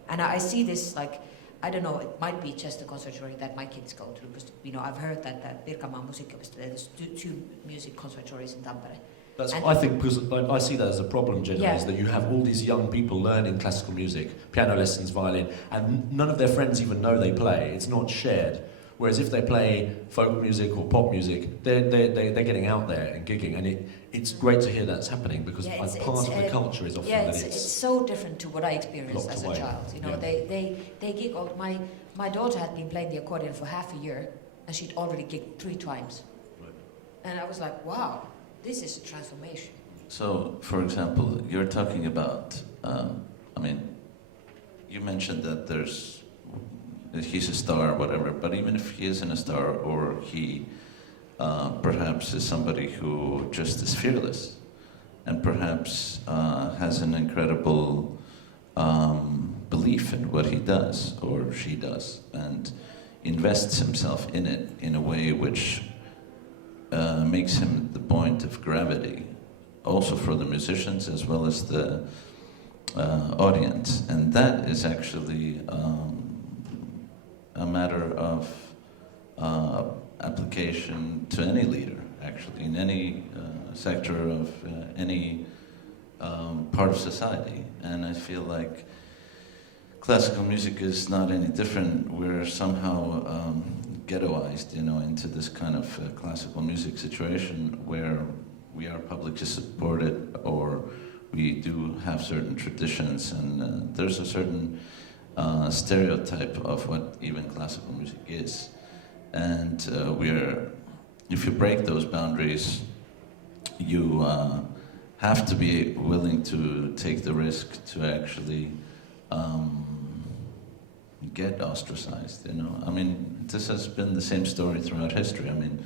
And I see this, like, I don't know, it might be just the conservatory that my kids go to, because, you know, I've heard that Pirkanmaan Musiikkiopisto, there's two music conservatories in Tampere. I think, because I see that as a problem generally, is that you have all these young people learning classical music, piano lessons, violin, and none of their friends even know they play. It's not shared. Whereas if they play folk music or pop music, they're getting out there and gigging, and it's great to hear that's happening, because part of the culture is often that it's so different to what I experienced as a child. You know, they gig. My daughter had been playing the accordion for half a year, and she'd already gigged 3 times. Right. And I was like, wow, this is a transformation. So, for example, you're talking about, I mean, you mentioned that he's a star or whatever, but even if he isn't a star, or he perhaps is somebody who just is fearless and perhaps has an incredible belief in what he does or she does, and invests himself in it in a way which makes him the point of gravity, also for the musicians as well as the audience. And that is actually a matter of application to any leader, actually, in any sector of any part of society. And I feel like classical music is not any different. We're somehow ghettoized, you know, into this kind of classical music situation where we are publicly supported, or we do have certain traditions, and there's a certain stereotype of what even classical music is. And if you break those boundaries, you have to be willing to take the risk to actually get ostracized, you know. I mean, this has been the same story throughout history. I mean,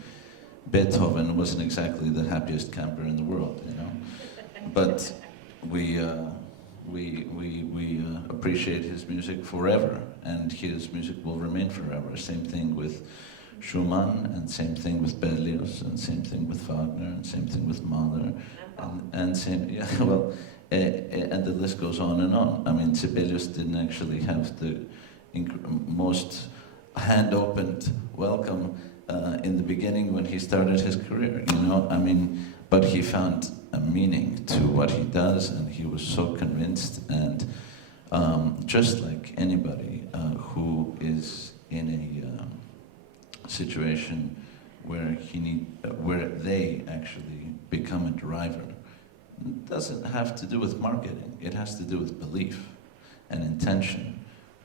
Beethoven wasn't exactly the happiest camper in the world, you know. But we appreciate his music forever, and his music will remain forever. Same thing with Xoán, and same thing with Berlioz, and same thing with Wagner, and same thing with Mahler, and the list goes on and on. I mean, Sibelius didn't actually have the most hand-opened welcome in the beginning when he started his career, you know. I mean, but he found a meaning to what he does, and he was so convinced. And just like anybody who is in a situation where they actually become a driver, it doesn't have to do with marketing. It has to do with belief and intention.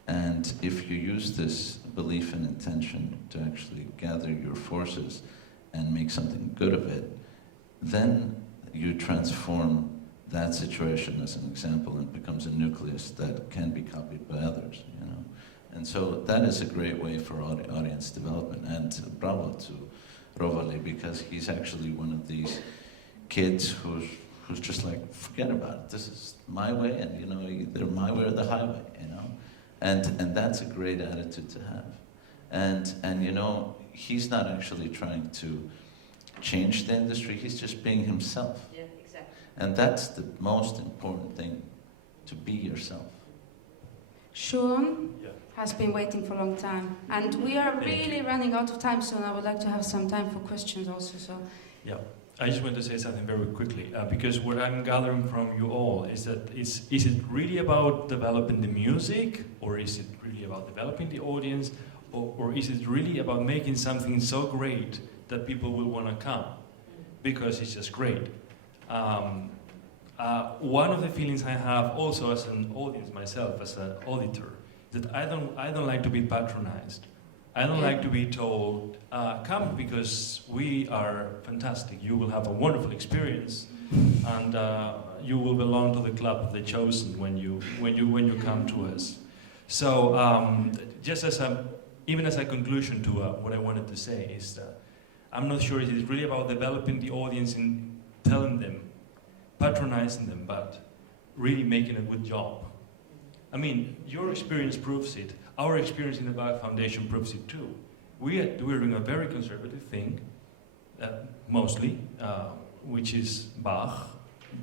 And if you use this belief and intention to actually gather your forces and make something good of it, then you transform that situation as an example, and becomes a nucleus that can be copied by others, you know. And so that is a great way for audience development. And bravo to Rovali, because he's actually one of these kids who's just like, forget about it. This is my way, and, you know, either my way or the highway, you know. And that's a great attitude to have. And you know, he's not actually trying to change the industry, he's just being himself. Yeah, exactly. And that's the most important thing, to be yourself. Xoán Yeah. has been waiting for a long time, and we are Thank really running out of time soon. I would like to have some time for questions also. So, I just want to say something very quickly, because what I'm gathering from you all is that is it really about developing the music, or is it really about developing the audience, or is it really about making something so great that people will want to come because it's just great? One of the feelings I have also as an audience myself, as an auditor, that I don't like to be patronized. I don't like to be told, come because we are fantastic. You will have a wonderful experience, and you will belong to the club of the chosen when you come to us. So, just as even as a conclusion to what I wanted to say is that I'm not sure it is really about developing the audience and telling them, patronizing them, but really making a good job. I mean, your experience proves it. Our experience in the Bach Foundation proves it too. We're doing a very conservative thing, mostly, which is Bach,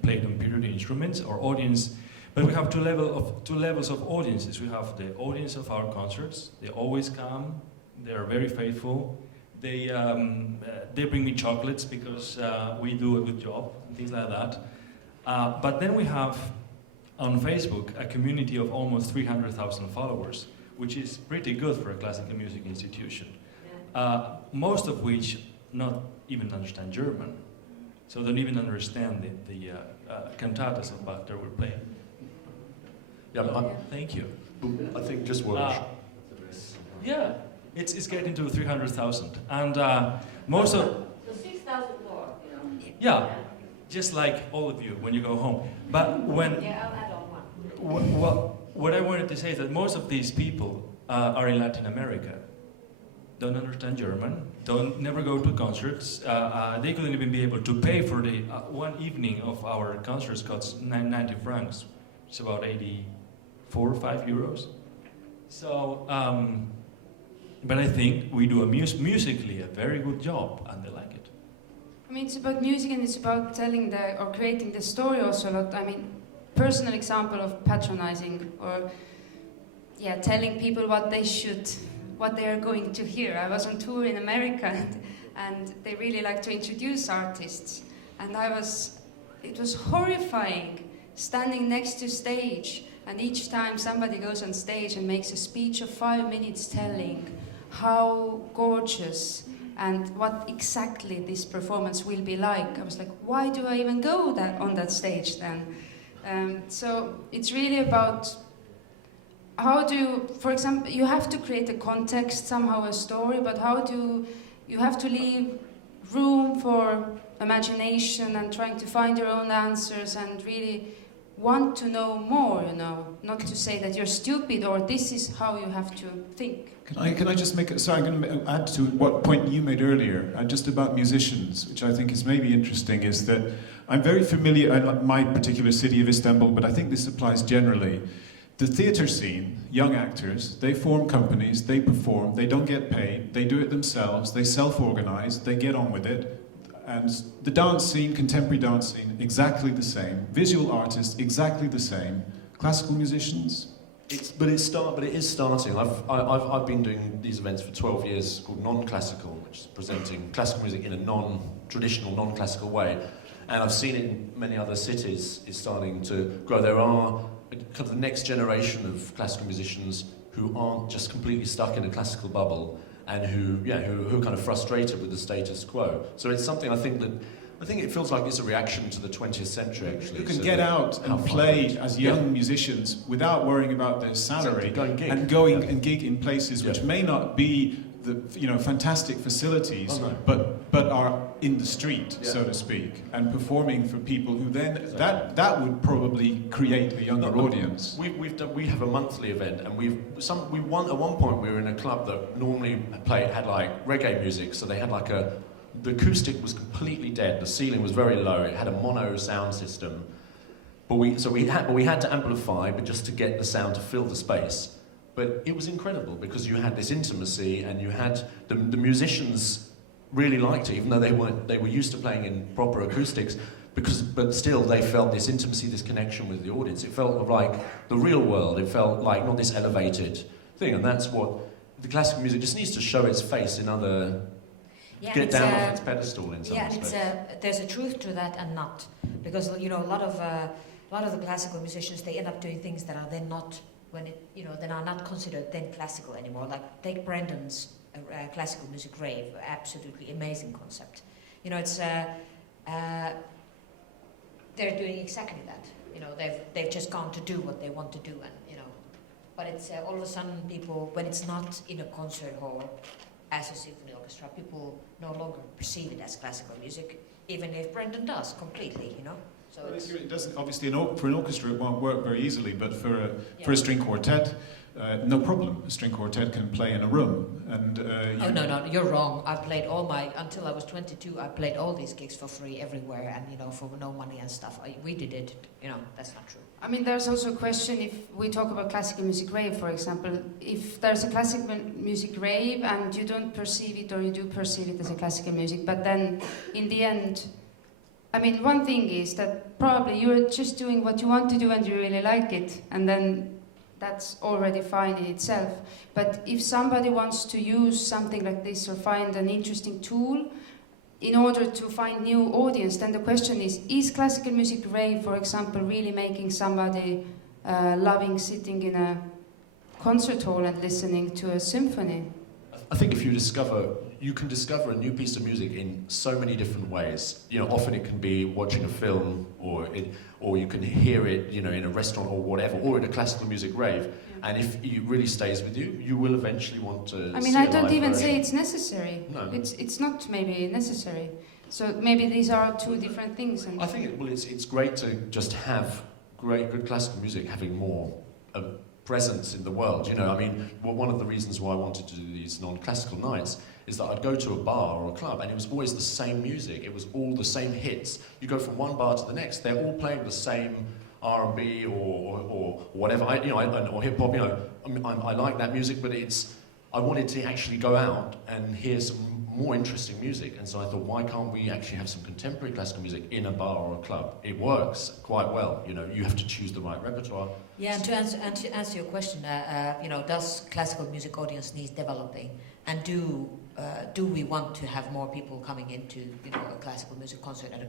played on period instruments. Our audience, but we have two levels of audiences. We have the audience of our concerts. They always come. They are very faithful. They bring me chocolates because we do a good job and things like that. But then we have on Facebook a community of almost 300,000 followers, which is pretty good for a classical music institution. Most of which not even understand German, so don't even understand the cantatas of Bach that we're playing. Thank you. I think just words. Yeah, it's getting to 300,000, and most of the 6,000 more, you know. yeah, just like all of you when you go home. But when Yeah, I'll add on one. what I wanted to say is that most of these people are in Latin America, don't understand German, never go to concerts. They couldn't even be able to pay for the one evening of our concerts costs 90 francs. It's about 84 or 5 euros. So, but I think we do musically a very good job, and they like it. I mean, it's about music and it's about telling or creating the story also a lot. I mean, personal example of patronizing or telling people what they are going to hear. I was on tour in America and they really like to introduce artists, and it was horrifying standing next to stage, and each time somebody goes on stage and makes a speech of 5 minutes telling how gorgeous and what exactly this performance will be like. I was like, why do I even go on that stage then? So it's really about for example, you have to create a context, somehow a story, but you have to leave room for imagination and trying to find your own answers and really want to know more, not to say that you're stupid or this is how you have to think. Can I just I'm going to add to what point you made earlier, just about musicians, which I think is maybe interesting, is that I'm very familiar, my particular city of Istanbul, but I think this applies generally. The theatre scene, young actors, they form companies, they perform, they don't get paid, they do it themselves, they self-organize, they get on with it. And the dance scene, contemporary dance scene, exactly the same. Visual artists, exactly the same. Classical musicians? But it is starting. I've been doing these events for 12 years called non-classical, which is presenting classical music in a non-traditional, non-classical way. And I've seen it in many other cities. It's starting to grow. There are kind of the next generation of classical musicians who aren't just completely stuck in a classical bubble and who are kind of frustrated with the status quo. So it's something I think it feels like it's a reaction to the 20th century, actually. Who can get out and play as young musicians without worrying about their salary and gig in places which may not be the fantastic facilities, but are in the street, so to speak, and performing for people who then that would probably create a younger audience. We have a monthly event, and we won at one point. We were in a club that normally had like reggae music, so they had like the acoustic was completely dead. The ceiling was very low. It had a mono sound system, but we had to amplify, but just to get the sound to fill the space. But it was incredible because you had this intimacy, and you had the musicians really liked it, even though they were used to playing in proper acoustics. but still they felt this intimacy, this connection with the audience. It felt like the real world. It felt like not this elevated thing, and that's what the classical music just needs to show its face in other. Get down off its pedestal in some respects. There's a truth to that and not, because a lot of the classical musicians, they end up doing things that are then not then are not considered then classical anymore. Like take Brendan's classical music rave, absolutely amazing concept. It's they're doing exactly that. They've just gone to do what they want to do, and but it's all of a sudden people, when it's not in a concert hall as a symphony orchestra, people no longer perceive it as classical music, even if Brendan does completely, So well, it doesn't, obviously, for an orchestra it won't work very easily, but for a string quartet, no problem. A string quartet can play in a room, and no, you're wrong. I played until I was 22. I played all these gigs for free everywhere, and for no money and stuff. We did it. That's not true. I mean, there's also a question if we talk about classical music rave, for example. If there's a classical music rave and you don't perceive it, or you do perceive it as a classical music, but then in the end, I mean, one thing is that probably you're just doing what you want to do and you really like it, and then that's already fine in itself. But if somebody wants to use something like this or find an interesting tool in order to find new audience, then the question is classical music rave, for example, really making somebody loving sitting in a concert hall and listening to a symphony? I think if you can discover a new piece of music in so many different ways. Often it can be watching a film, or you can hear it, in a restaurant or whatever, or at a classical music rave. And if it really stays with you, you will eventually want to. I mean, I don't even say it's necessary. No. It's not maybe necessary. So maybe these are two different things. And I think it's great to just have good classical music having more presence in the world. I mean, one of the reasons why I wanted to do these non-classical nights is that I'd go to a bar or a club and it was always the same music. It was all the same hits. You go from one bar to the next, they're all playing the same R&B or whatever, or hip hop. I like that music, but I wanted to actually go out and hear some more interesting music, and so I thought, why can't we actually have some contemporary classical music in a bar or a club? It works quite well. You have to choose the right repertoire. Yeah, and to answer your question, does classical music audience need developing, and do we want to have more people coming into a classical music concert at a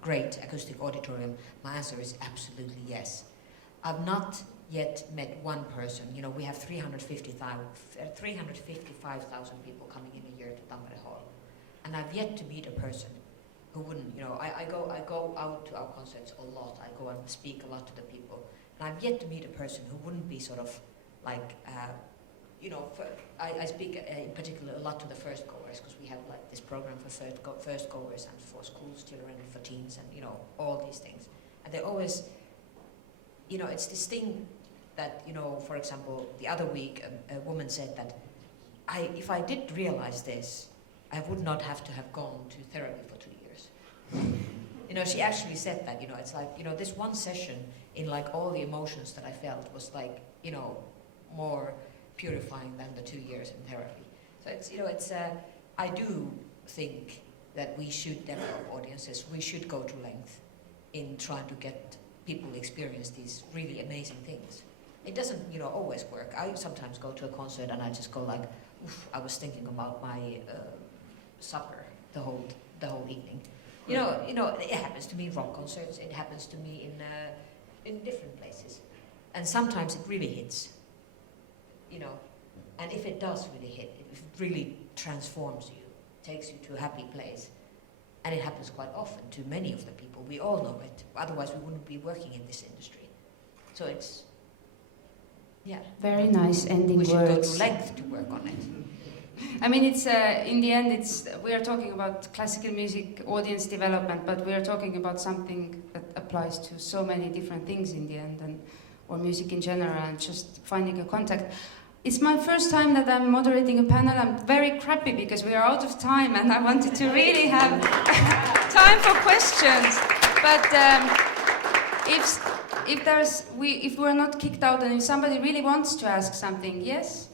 great acoustic auditorium? My answer is absolutely yes. I've not yet met one person. We have 355,000 people coming in a year to Tampere Hall, and I've yet to meet a person who wouldn't. I go out to our concerts a lot. I go and speak a lot to the people, and I've yet to meet a person who wouldn't be sort of like. I speak in particular a lot to the first goers, because we have like this program for first goers and for school children and for teens and all these things, and they always. It's this thing that, for example, the other week a woman said that if I did realize this, I would not have to have gone to therapy for 2 years. She actually said that, it's like, this one session in like all the emotions that I felt was like, more purifying than the 2 years in therapy. So I do think that we should develop audiences. We should go to length in trying to get people experience these really amazing things. It doesn't, always work. I sometimes go to a concert and I just go like, oof, I was thinking about my supper the whole evening. It happens to me in rock concerts. It happens to me in different places, and sometimes it really hits. And if it does really hit, if it really transforms you, takes you to a happy place. And it happens quite often to many of the people. We all know it. Otherwise, we wouldn't be working in this industry. So it's, very nice ending words. We should go to length to work on it. I mean, it's in the end, we are talking about classical music audience development, but we are talking about something that applies to so many different things in the end, or music in general, and just finding a contact. It's my first time that I'm moderating a panel. I'm very crappy because we are out of time, and I wanted to really have time for questions. But if we're not kicked out, and if somebody really wants to ask something, yes,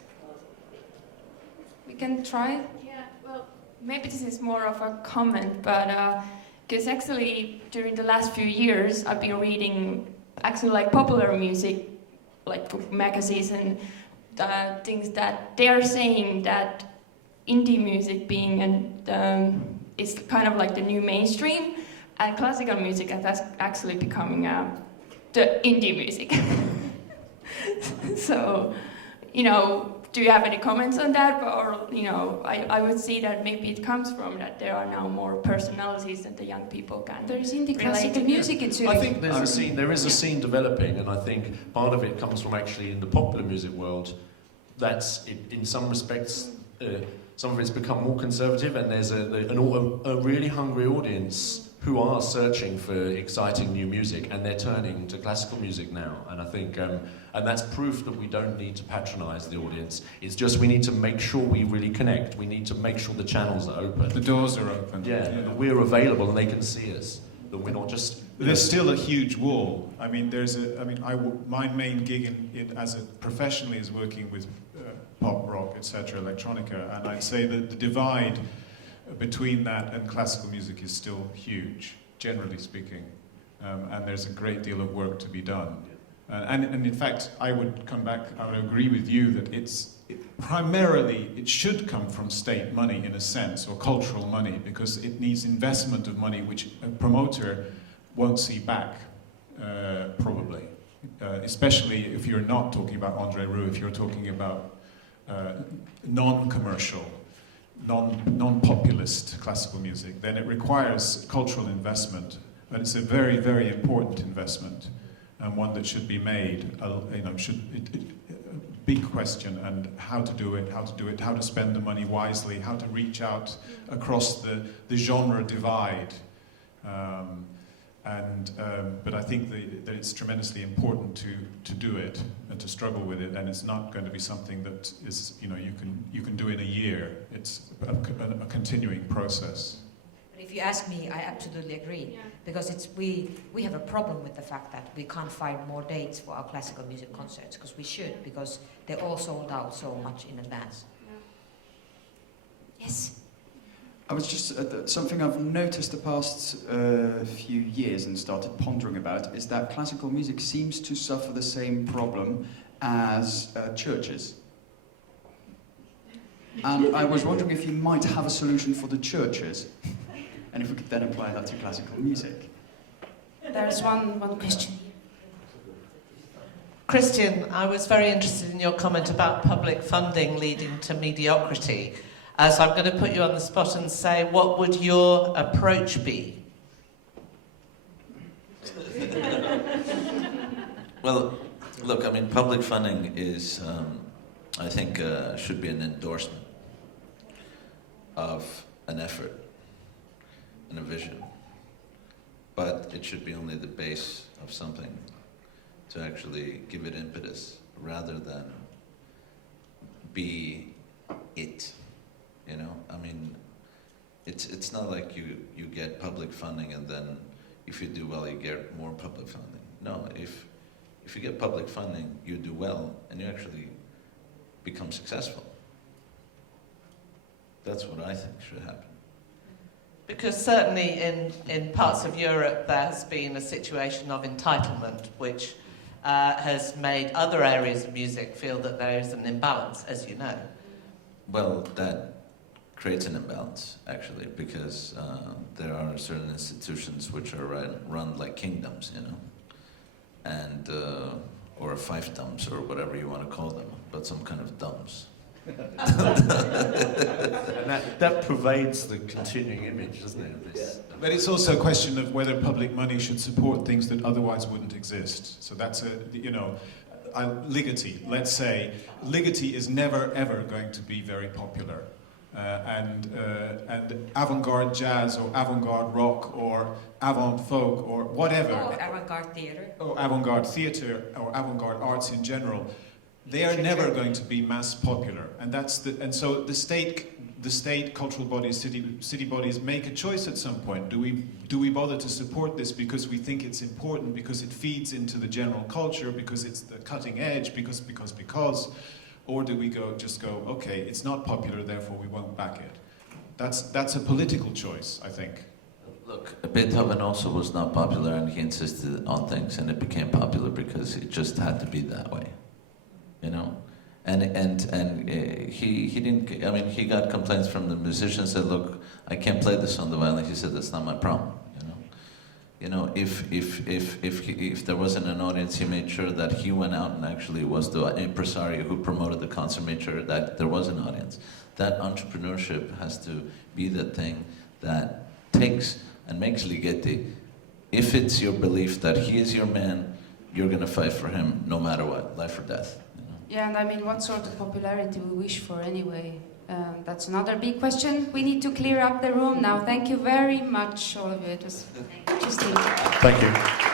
we can try. Yeah. Well, maybe this is more of a comment, but Because actually, during the last few years, I've been reading actually like popular music, like magazines and things that they are saying that indie music being is kind of like the new mainstream, and classical music that's actually becoming the indie music. So, do you have any comments on that? Or, I would see that maybe it comes from that there are now more personalities that the young people can. There is indie relate classical to. music in Zurich. I think there is a scene developing, and I think part of it comes from actually in the popular music world. That's in some respects, some of it's become more conservative, and there's a really hungry audience who are searching for exciting new music, and they're turning to classical music now. And I think, and that's proof that we don't need to patronise the audience. It's just we need to make sure we really connect. We need to make sure the channels are open. The doors are open. Yeah, that we're available and they can see us. That we're not just. There's still a huge wall. I mean, my main gig as a professionally is working with pop, rock, etc., electronica, and I'd say that the divide between that and classical music is still huge, generally speaking, and there's a great deal of work to be done. And in fact, I would agree with you that primarily it should come from state money in a sense, or cultural money, because it needs investment of money which a promoter won't see back, probably. Especially if you're not talking about André Rieu, if you're talking about non-commercial, non-populist classical music, then it requires cultural investment, and it's a very, very important investment, and one that should be made. Big question, and how to do it, how to spend the money wisely, how to reach out across the genre divide. But I think that it's tremendously important to do it and to struggle with it, and it's not going to be something that is you can do in a year. It's a continuing process. But if you ask me, I absolutely agree, because we have a problem with the fact that we can't find more dates for our classical music concerts, because we should, because they're all sold out so much in advance. Yes. I was just, something I've noticed the past few years and started pondering about is that classical music seems to suffer the same problem as churches. And I was wondering if you might have a solution for the churches, and if we could then apply that to classical music. There's one question. Kristjan, I was very interested in your comment about public funding leading to mediocrity. So I'm going to put you on the spot and say, what would your approach be? Well, look, I mean, public funding is, I think, should be an endorsement of an effort and a vision. But it should be only the base of something to actually give it impetus, rather than be it. I mean, it's not like you get public funding and then if you do well you get more public funding. No, if you get public funding, you do well and you actually become successful. That's what I think should happen. Because certainly in parts of Europe there has been a situation of entitlement which has made other areas of music feel that there is an imbalance, as you know. Well, that creates an imbalance, actually, because there are certain institutions which are run like kingdoms, and or fiefdoms, or whatever you want to call them, but some kind of domes. And that pervades the continuing image, doesn't it? But it's also a question of whether public money should support things that otherwise wouldn't exist. So that's Ligeti. Let's say Ligeti is never ever going to be very popular, and avant-garde jazz or avant-garde rock or avant folk or whatever. Or avant-garde theatre. Or avant-garde theatre or avant-garde arts in general. They are never going to be mass popular, and so the state, cultural bodies, city bodies make a choice at some point. Do we bother to support this because we think it's important, because it feeds into the general culture, because it's the cutting edge, because, or do we go, okay, it's not popular, therefore we won't back it. That's a political choice, I think. Look, Beethoven also was not popular, and he insisted on things, and it became popular because it just had to be that way, you know. And he didn't. I mean, he got complaints from the musicians that, look, I can't play this on the violin. He said, that's not my problem. You know, if there wasn't an audience, he made sure that he went out and actually was the impresario who promoted the concert, made sure that there was an audience. That entrepreneurship has to be the thing that takes and makes Ligeti. If it's your belief that he is your man, you're going to fight for him no matter what, life or death. You know? Yeah, and I mean, what sort of popularity we wish for anyway? That's another big question. We need to clear up the room now. Thank you very much, all of you. It was interesting. Thank you.